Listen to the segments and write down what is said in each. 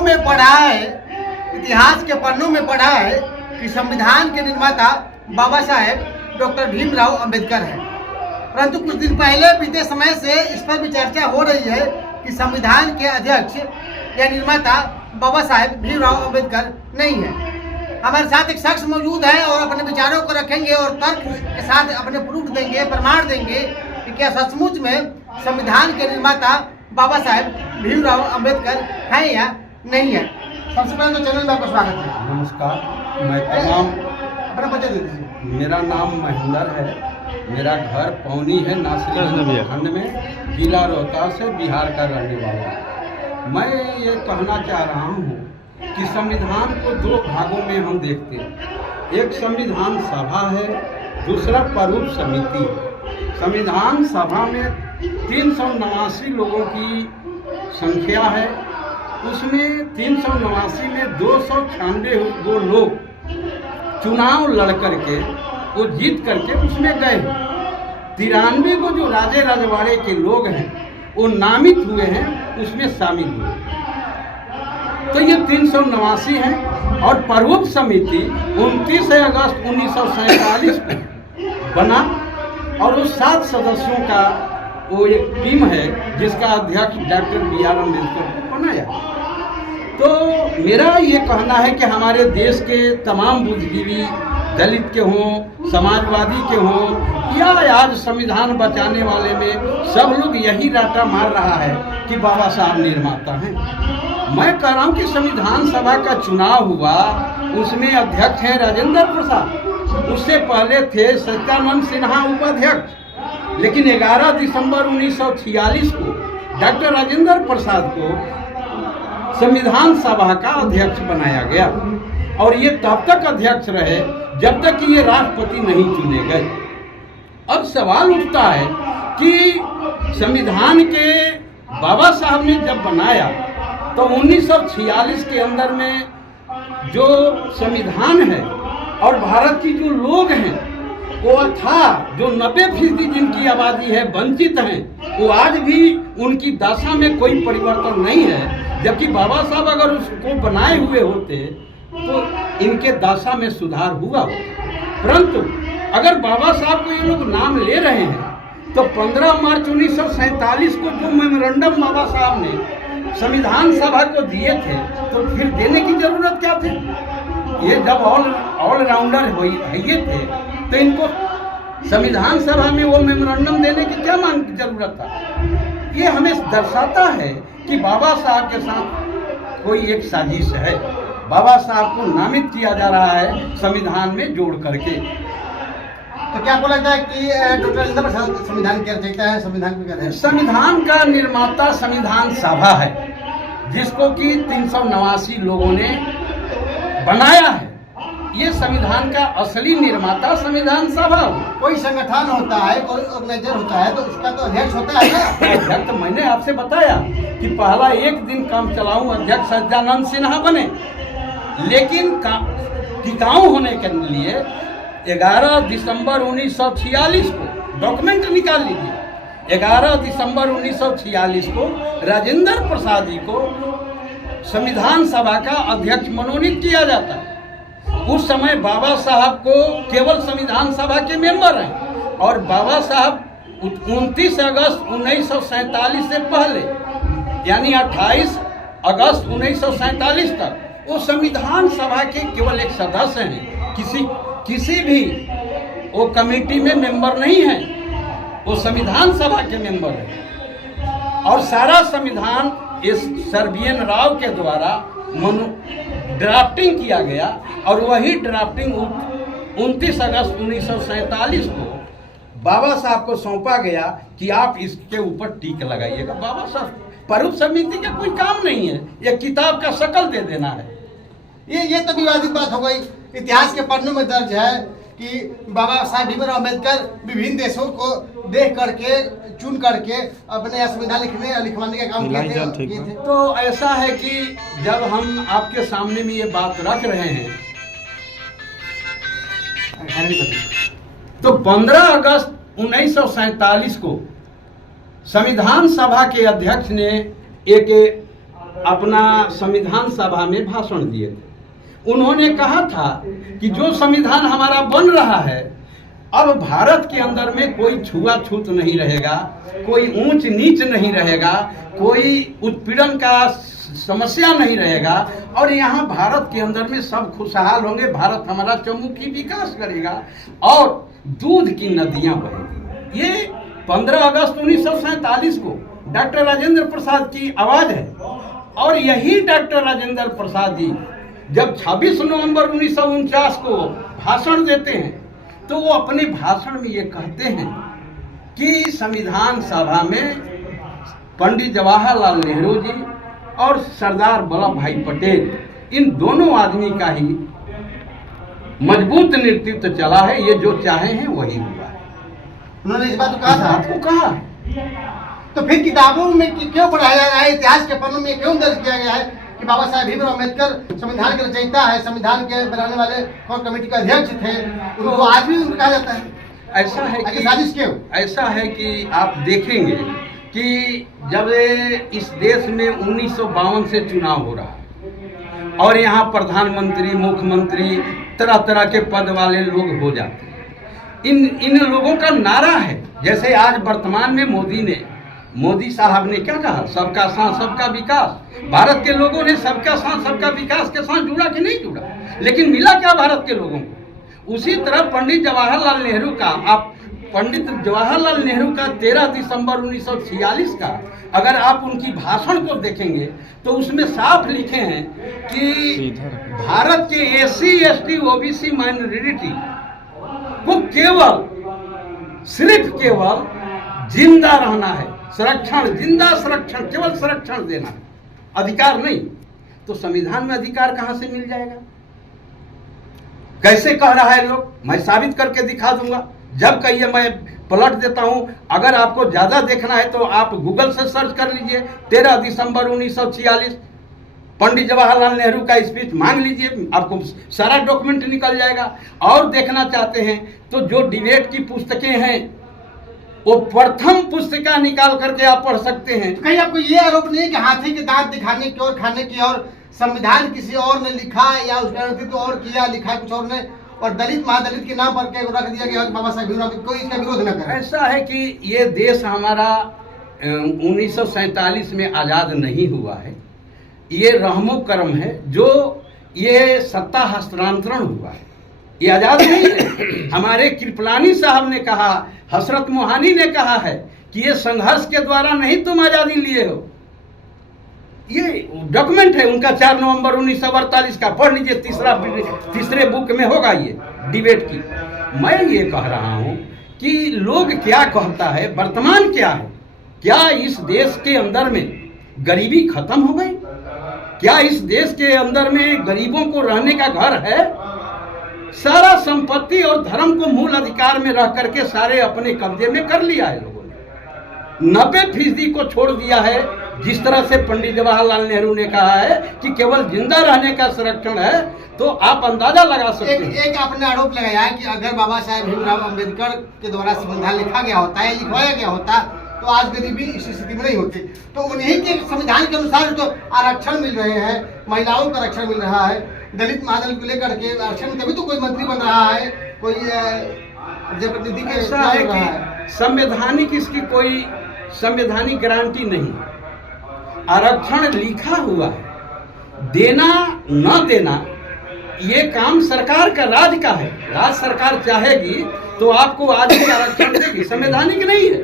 किताबों में पढ़ा है, इतिहास के पन्नों में पढ़ा है कि संविधान के निर्माता बाबा साहेब डॉक्टर भीमराव अंबेडकर हैं। परंतु कुछ दिन पहले बीते समय से इस पर भी चर्चा हो रही है कि संविधान के अध्यक्ष या निर्माता बाबा साहेब भीमराव अंबेडकर नहीं है। हमारे साथ एक शख्स मौजूद है और अपने विचारों को रखेंगे और तर्क के साथ अपने प्रूफ देंगे, प्रमाण देंगे कि क्या सचमुच में संविधान के निर्माता बाबा साहेब भीमराव अंबेडकर हैं या नहीं है। सबसे पहले तो चैनल में आपका स्वागत है। नमस्कार। मैं तमाम अपना परिचय दे दीजिए। मेरा नाम महेंद्र है। मेरा घर पौनी है, नासिर खंड में, जिला रोहतास है, बिहार का रहने वाला हूँ। मैं ये कहना चाह रहा हूँ कि संविधान को दो भागों में हम देखते हैं। एक संविधान सभा है, दूसरा प्रारूप समिति है। संविधान सभा में 389 लोगों की संख्या है। उसमें 389 में 296 लोग चुनाव लड़ करके वो जीत करके उसमें गए। 93 को जो राजे रजवाड़े के लोग हैं वो नामित हुए हैं, उसमें शामिल हुए। तो ये 389 हैं। और प्रारूप समिति 29 अगस्त 1947 को बना और वो 7 सदस्यों का वो एक टीम है जिसका अध्यक्ष डॉक्टर B.R. अम्बेडकर को बनाया। तो मेरा ये कहना है कि हमारे देश के तमाम बुद्धिजीवी, दलित के हों, समाजवादी के हों, या आज संविधान बचाने वाले में सब लोग यही राटा मार रहा है कि बाबा साहब निर्माता हैं। मैं कह रहा हूँ कि संविधान सभा का चुनाव हुआ, उसमें अध्यक्ष हैं राजेंद्र प्रसाद, उससे पहले थे सच्चिदानंद सिन्हा उपाध्यक्ष। लेकिन 11 दिसंबर 1946 को डॉक्टर राजेंद्र प्रसाद को संविधान सभा का अध्यक्ष बनाया गया और ये तब तक अध्यक्ष रहे जब तक कि ये राष्ट्रपति नहीं चुने गए। अब सवाल उठता है कि संविधान के बाबा साहब ने जब बनाया तो 1946 के अंदर में जो संविधान है और भारत की जो लोग हैं वो था, जो 90% जिनकी आबादी है वंचित हैं, वो आज भी उनकी दशा में कोई परिवर्तन नहीं है। जबकि बाबा साहब अगर उसको बनाए हुए होते तो इनके दशा में सुधार हुआ होता। परंतु अगर बाबा साहब को ये लोग नाम ले रहे हैं तो 15 मार्च 1947 को जो मेमोरेंडम बाबा साहब ने संविधान सभा को दिए थे तो फिर देने की जरूरत क्या थी। ये जब ऑलराउंडर हुए थे तो इनको संविधान सभा में वो मेमोरेंडम देने की क्या मांग की जरूरत था। ये हमें दर्शाता है कि बाबा साहब के साथ कोई एक साजिश है। बाबा साहब को नामित किया जा रहा है संविधान में जोड़ करके। तो क्या आपको लगता है कि डॉक्टर राजेंद्र प्रसाद संविधान क्या रचयिता है, संविधान को क्या है? संविधान का निर्माता संविधान सभा है, जिसको कि 389 लोगों ने बनाया है। ये संविधान का असली निर्माता संविधान सभा। कोई संगठन होता है, कोई ऑर्गेनाइजर होता है तो उसका तो अध्यक्ष होता है ना। अध्यक्ष तो मैंने आपसे बताया कि पहला एक दिन काम चलाऊं अध्यक्ष सच्चिदानंद सिन्हा बने, लेकिन टिकाऊ होने के लिए 11 दिसंबर 1946 को डॉक्यूमेंट निकाल लीजिए। 11 दिसंबर 1946 को राजेंद्र प्रसाद जी को संविधान सभा का अध्यक्ष मनोनीत किया जाता है। उस समय बाबा साहब को केवल संविधान सभा के मेंबर हैं और बाबा साहब 29 अगस्त 1947 से पहले यानी 28 अगस्त 1947 तक वो संविधान सभा के केवल एक सदस्य हैं। किसी भी वो कमेटी में मेंबर नहीं है, वो संविधान सभा के मेंबर है। और सारा संविधान इस सर्बियन राव के द्वारा ड्राफ्टिंग किया गया और वही ड्राफ्टिंग 29 अगस्त 1947 को बाबा साहब को सौंपा गया कि आप इसके ऊपर टीक लगाइएगा। बाबा साहब प्रारूप समिति का कोई काम नहीं है, यह किताब का शक्ल दे देना है। ये तो विवादित बात हो गई। इतिहास के पन्नों में दर्ज है कि बाबा साहब भीमराव अम्बेडकर विभिन्न देशों को देख करके चुन करके अपने संविधान लिखवाने का काम किए थे। तो ऐसा है कि जब हम आपके सामने में ये बात रख रहे हैं तो 15 अगस्त 1947 को संविधान सभा के अध्यक्ष ने एक अपना संविधान सभा में भाषण दिए थे। उन्होंने कहा था कि जो संविधान हमारा बन रहा है, अब भारत के अंदर में कोई छुआछूत नहीं रहेगा, कोई ऊंच नीच नहीं रहेगा, कोई उत्पीड़न का समस्या नहीं रहेगा, और यहाँ भारत के अंदर में सब खुशहाल होंगे। भारत हमारा चहुमुखी विकास करेगा और दूध की नदियां बहेगी। ये 15 अगस्त 1947 को डॉक्टर राजेंद्र प्रसाद की आवाज है। और यही डॉक्टर राजेंद्र प्रसाद जी जब 26 नवंबर 1949 को भाषण देते हैं, तो वो अपने भाषण में ये कहते हैं कि संविधान सभा में पंडित जवाहरलाल नेहरू जी और सरदार वल्लभ भाई पटेल, इन दोनों आदमी का ही मजबूत नेतृत्व चला है। ये जो चाहे हैं वही हुआ है। उन्होंने इस बात को कहा था। आपको कहा तो फिर किताबों में क्यों पढ़ाया जा रहा है, इतिहास के पन्नों में क्यों दर्ज किया गया है कि बाबा साहेब भीमराव अम्बेडकर संविधान के रचयिता है, संविधान के बनाने वाले कोर कमेटी के अध्यक्ष थे, उनको आज भी उनको कहा जाता है। ऐसा है कि साजिश क्यों? ऐसा है कि आप देखेंगे कि जब इस देश में 1952 से चुनाव हो रहा है और यहाँ प्रधानमंत्री, मुख्यमंत्री, तरह तरह के पद वाले लोग हो जाते हैं, इन लोगों का नारा है। जैसे आज वर्तमान में मोदी साहब ने क्या कहा, सबका साथ सबका विकास। भारत के लोगों ने सबका साथ सबका विकास के साथ जुड़ा कि नहीं जुड़ा, लेकिन मिला क्या भारत के लोगों को? उसी तरह पंडित जवाहरलाल नेहरू का, आप पंडित जवाहरलाल नेहरू का 13 दिसंबर 1946 का अगर आप उनकी भाषण को देखेंगे तो उसमें साफ लिखे हैं कि भारत के SC ST OBC माइनॉरिटी को सिर्फ केवल जिंदा रहना है, संरक्षण, जिंदा संरक्षण, केवल संरक्षण देना है, अधिकार नहीं। तो संविधान में अधिकार कहां से मिल जाएगा? कैसे कह रहा है लोग? मैं साबित करके दिखा दूंगा। जब कहिए मैं पलट देता हूं। अगर आपको ज्यादा देखना है तो आप गूगल से सर्च कर लीजिए, 13 दिसंबर 1946 पंडित जवाहरलाल नेहरू का स्पीच मांग लीजिए, आपको सारा डॉक्यूमेंट निकल जाएगा। और देखना चाहते हैं तो जो डिबेट की पुस्तकें हैं वो प्रथम पुस्तिका निकाल करके आप पढ़ सकते हैं। तो कहीं आपको ये आरोप नहीं है कि हाथी के दांत दिखाने की और खाने की और संविधान किसी और ने लिखा या उसका नेतृत्व और किया, लिखा कुछ और ने, और दलित महादलित के नाम पर के रख दिया गया बाबा साहेब भीमराव, कोई इसका विरोध न करे? ऐसा है कि ये देश हमारा 1947 में आज़ाद नहीं हुआ है। ये रहमो करम है जो ये सत्ता हस्तांतरण हुआ है, ये आज़ाद नहीं है। हमारे कृपलानी साहब ने कहा, हसरत मोहानी ने कहा है कि ये संघर्ष के द्वारा नहीं तुम आज़ादी लिए हो। ये डॉक्यूमेंट है उनका 4 नवंबर 1948 का, पढ़ लीजिए, तीसरे बुक में होगा ये डिबेट की। मैं ये कह रहा हूँ कि लोग क्या कहता है, वर्तमान क्या है? क्या इस देश के अंदर में गरीबी खत्म हो गई? क्या इस देश के अंदर में गरीबों को रहने का घर है? सारा संपत्ति और धर्म को मूल अधिकार में रह करके सारे अपने कब्जे में कर लिया है लोगों ने। 90% को छोड़ दिया है। जिस तरह से पंडित जवाहरलाल नेहरू ने कहा है कि केवल जिंदा रहने का संरक्षण है, तो आप अंदाजा लगा सकते हैं। एक आपने आरोप लगाया है कि अगर बाबा साहेब भीमराव अम्बेडकर के द्वारा संविधान लिखा गया होता है, लिखवाया गया होता, तो आज गरीबी इस स्थिति में नहीं होती। तो उन्हीं के संविधान के अनुसार जो आरक्षण मिल रहे हैं, महिलाओं का आरक्षण मिल रहा है, दलित महादलित को लेकर के आरक्षण, तभी तो कोई मंत्री बन रहा है, कोई जनप्रतिनिधि के ऐसा है कि संवैधानिक इसकी कोई संवैधानिक गारंटी नहीं। आरक्षण लिखा हुआ है, देना न देना ये काम सरकार का, राज्य का है। राज्य सरकार चाहेगी तो आपको आज भी आरक्षण देगी, संवैधानिक नहीं है।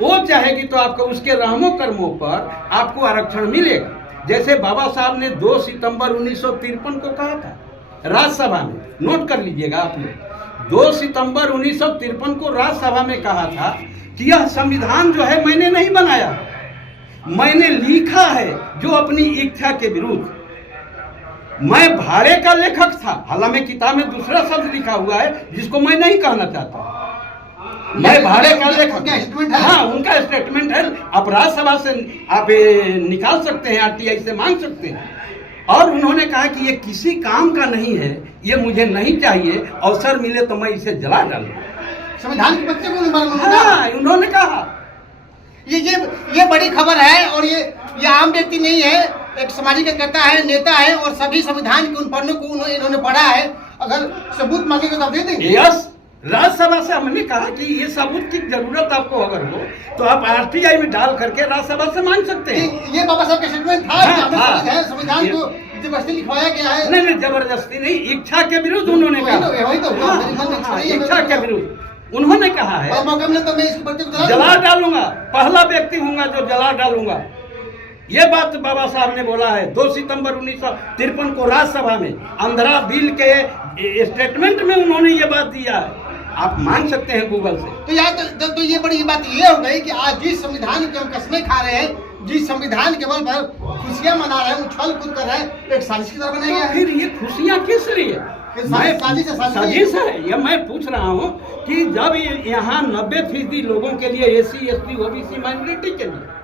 वो चाहेगी तो आपको उसके रहमो कर्मों पर आपको आरक्षण मिलेगा। जैसे बाबा साहब ने 2 सितंबर 1953 को कहा था राज्यसभा में, नोट कर लीजिएगा आप लोग, 2 सितंबर 1953 को राज्यसभा में कहा था कि यह संविधान जो है मैंने नहीं बनाया, मैंने लिखा है जो अपनी इच्छा के विरुद्ध। मैं भाड़े का लेखक था, हालांकि किताब में दूसरा शब्द लिखा हुआ है जिसको मैं नहीं कहना चाहता। मैं भाड़े का लेखक, हाँ उनका स्टेटमेंट है। आप राज्यसभा से आप निकाल सकते हैं, RTI से मांग सकते हैं। और उन्होंने कहा कि ये किसी काम का नहीं है, ये मुझे नहीं चाहिए, अवसर मिले तो मैं इसे जला डालूंगा। संविधान के बच्चे को हाँ, उन्होंने कहा। ये बड़ी खबर है और ये आम व्यक्ति नहीं है, एक सामाजिक कार्यकर्ता है, नेता है और सभी संविधान के उन पन्नों को इन्होंने पढ़ा है। अगर सबूत मांगेंगे तो आप दे देंगे? यस, राज्यसभा से हमने कहा कि ये सबूत की जरूरत आपको अगर हो तो आप आरटीआई में डाल करके राज्यसभा से मांग सकते हैं। ये बाबा साहब का स्टेटमेंट था कि हमें समझ है संविधान को जबरदस्ती लिखवाया गया है। नहीं, जबरदस्ती नहीं, इच्छा के विरुद्ध उन्होंने कहा। वही तो हुआ, मेरे मन में छुरी है, इच्छा के विरुद्ध उन्होंने कहा है। और मौका मिले तो मैं इसकी प्रति को जला डालूंगा, पहला व्यक्ति हूंगा जो जला डालूंगा। ये बात बाबा साहब ने बोला है 2 सितंबर 1953 को राज्यसभा में आंध्रा बिल के स्टेटमेंट में उन्होंने ये बात दिया है। आप मांग सकते हैं गूगल से। तो यार तो ये बड़ी बात ये हो गई कि आज जिस संविधान की हम कस्में खा रहे हैं, जिस संविधान के बल पर खुशियां मना रहे हैं, उछल कूद कर रहे हैं, एक साजिश की तरह बनाया गया है। फिर ये खुशियां किस लिए? साजिश है। ये मैं पूछ रहा हूँ कि जब यहाँ 90% लोगों के लिए SC ST OBC माइनॉरिटी के लिए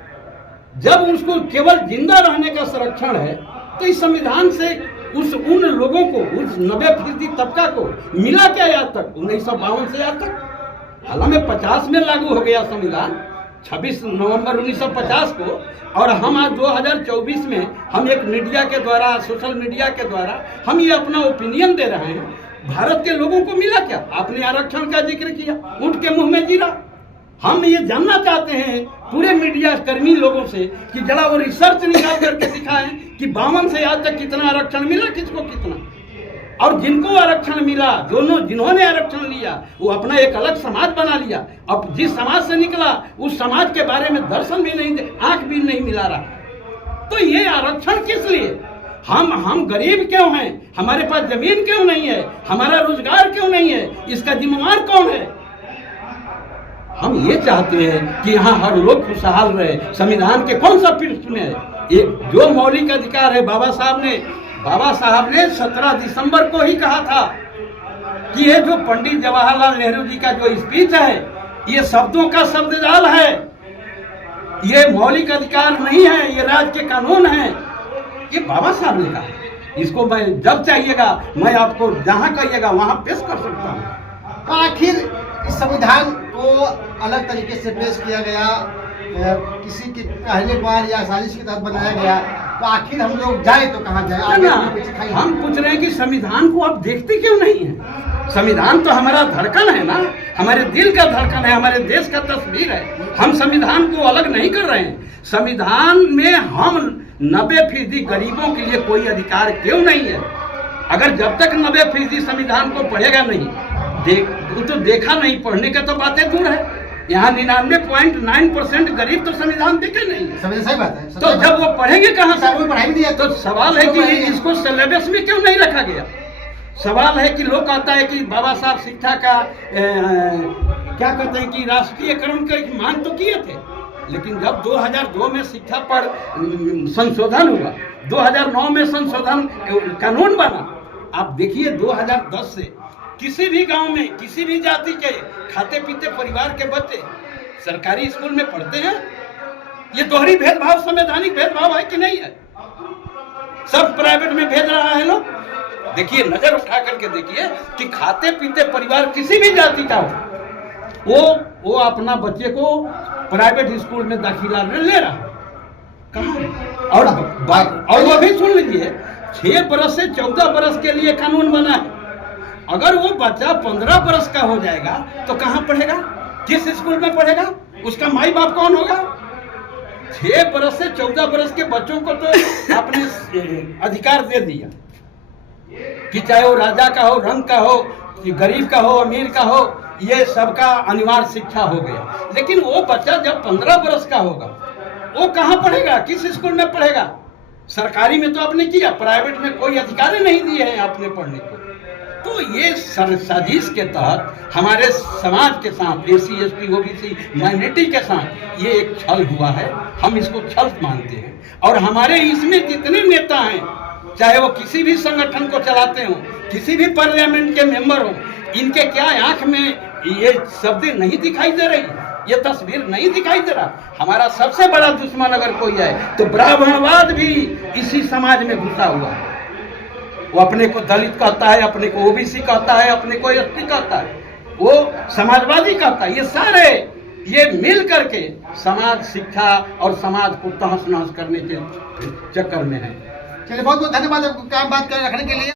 जब उसको केवल जिंदा रहने का संरक्षण है, तो इस संविधान से उन लोगों को, उस 90% तबका को मिला क्या आज तक? 1952 से आज तक। हालांकि 50 में लागू हो गया संविधान, 26 नवंबर 1950 को, और हम आज 2024 में हम एक मीडिया के द्वारा, सोशल मीडिया के द्वारा हम ये अपना ओपिनियन दे रहे हैं। भारत के लोगों को मिला क्या? आपने आरक्षण का जिक्र किया, ऊंट के मुंह में जीरा। हम ये जानना चाहते हैं पूरे मीडिया कर्मी लोगों से कि जरा वो रिसर्च निकाल करके दिखाएं कि 52 से आज तक कितना आरक्षण मिला, किसको कितना, और जिनको आरक्षण मिला, जिन्होंने आरक्षण लिया, वो अपना एक अलग समाज बना लिया। अब जिस समाज से निकला उस समाज के बारे में दर्शन भी नहीं, आंख भी नहीं मिला रहा। तो ये आरक्षण किस लिए? हम गरीब क्यों हैं? हमारे पास जमीन क्यों नहीं है? हमारा रोजगार क्यों नहीं है? इसका जिम्मेवार कौन है? हम ये चाहते हैं कि यहाँ हर लोग खुशहाल रहे। संविधान के कौन सा पृष्ठ में है? ये जो मौलिक अधिकार है, बाबा साहब ने 17 दिसंबर को ही कहा था कि ये जो पंडित जवाहरलाल नेहरू जी का जो स्पीच है, ये शब्दों का शब्दजाल है, ये मौलिक अधिकार नहीं है, ये राज्य के कानून है। ये बाबा साहब ने कहा। इसको मैं जब चाहिएगा मैं आपको जहाँ कहिएगा वहाँ पेश कर सकता हूँ। आखिर इस संविधान को अलग तरीके से पेश किया गया, किसी के कहने पर या साजिश के तहत बनाया गया, तो आखिर हम लोग जाए तो कहाँ जाए? हम पूछ रहे हैं कि संविधान को आप देखते क्यों नहीं है? संविधान तो हमारा धड़कन है ना, हमारे दिल का धड़कन है, हमारे देश का तस्वीर है। हम संविधान को अलग नहीं कर रहे हैं। संविधान में हम 90% गरीबों के लिए कोई अधिकार क्यों नहीं है? अगर जब तक 90% संविधान को पढ़ेगा नहीं, तो देखा नहीं, पढ़ने का तो बातें दूर है। यहाँ 99.9% गरीब तो संविधान देखे नहीं है। सही बात है। तो जब वो पढ़ेंगे कहाँ से? कोई पढ़ाई दिया तो सवाल है कि इसको सिलेबस में क्यों नहीं रखा गया? सवाल है कि लोग कहता है कि बाबा साहब शिक्षा का क्या कहते हैं कि राष्ट्रीयकरण का मांग तो किए थे, लेकिन जब 2002 में शिक्षा पर संशोधन हुआ, 2009 में संशोधन कानून बना। आप देखिए 2010 से किसी भी गांव में किसी भी जाति के खाते पीते परिवार के बच्चे सरकारी स्कूल में पढ़ते हैं। ये दोहरी भेदभाव, संवैधानिक भेदभाव है कि नहीं है? सब प्राइवेट में भेज रहा है लोग। देखिए, नजर उठा करके देखिए कि खाते पीते परिवार किसी भी जाति का हो, वो अपना बच्चे को प्राइवेट स्कूल में दाखिला ले रहा है। कहाँ? और वो भी सुन लीजिए, 6 बरस से 14 बरस के लिए कानून बना है। अगर वो बच्चा 15 बरस का हो जाएगा तो कहाँ पढ़ेगा? किस स्कूल में पढ़ेगा? उसका माई बाप कौन होगा? 6 बरस से 14 बरस के बच्चों को तो आपने अधिकार दे दिया कि चाहे वो राजा का हो, रंग का हो, गरीब का हो, अमीर का हो, ये सबका अनिवार्य शिक्षा हो गया। लेकिन वो बच्चा जब 15 बरस का होगा, वो कहाँ पढ़ेगा? किस स्कूल में पढ़ेगा? सरकारी में तो आपने किया, प्राइवेट में कोई अधिकार नहीं दिए हैं आपने पढ़ने को। तो ये साजिश के तहत हमारे समाज के साथ, SC ST OBC माइनॉरिटी के साथ ये एक छल हुआ है। हम इसको छल मानते हैं। और हमारे इसमें जितने नेता हैं, चाहे वो किसी भी संगठन को चलाते हो, किसी भी पार्लियामेंट के मेंबर हो, इनके क्या आंख में ये शब्द नहीं दिखाई दे रही, ये तस्वीर नहीं दिखाई दे रहा? हमारा सबसे बड़ा दुश्मन अगर कोई है तो ब्राह्मणवाद भी इसी समाज में घुसा हुआ है। वो अपने को दलित कहता है, अपने को OBC कहता है, अपने को ST कहता है, वो समाजवादी कहता है। ये सारे ये मिल करके समाज शिक्षा और समाज को तहस नहस करने के चक्कर में है। चलिए बहुत बहुत धन्यवाद आपको काम बात कर रखने के लिए।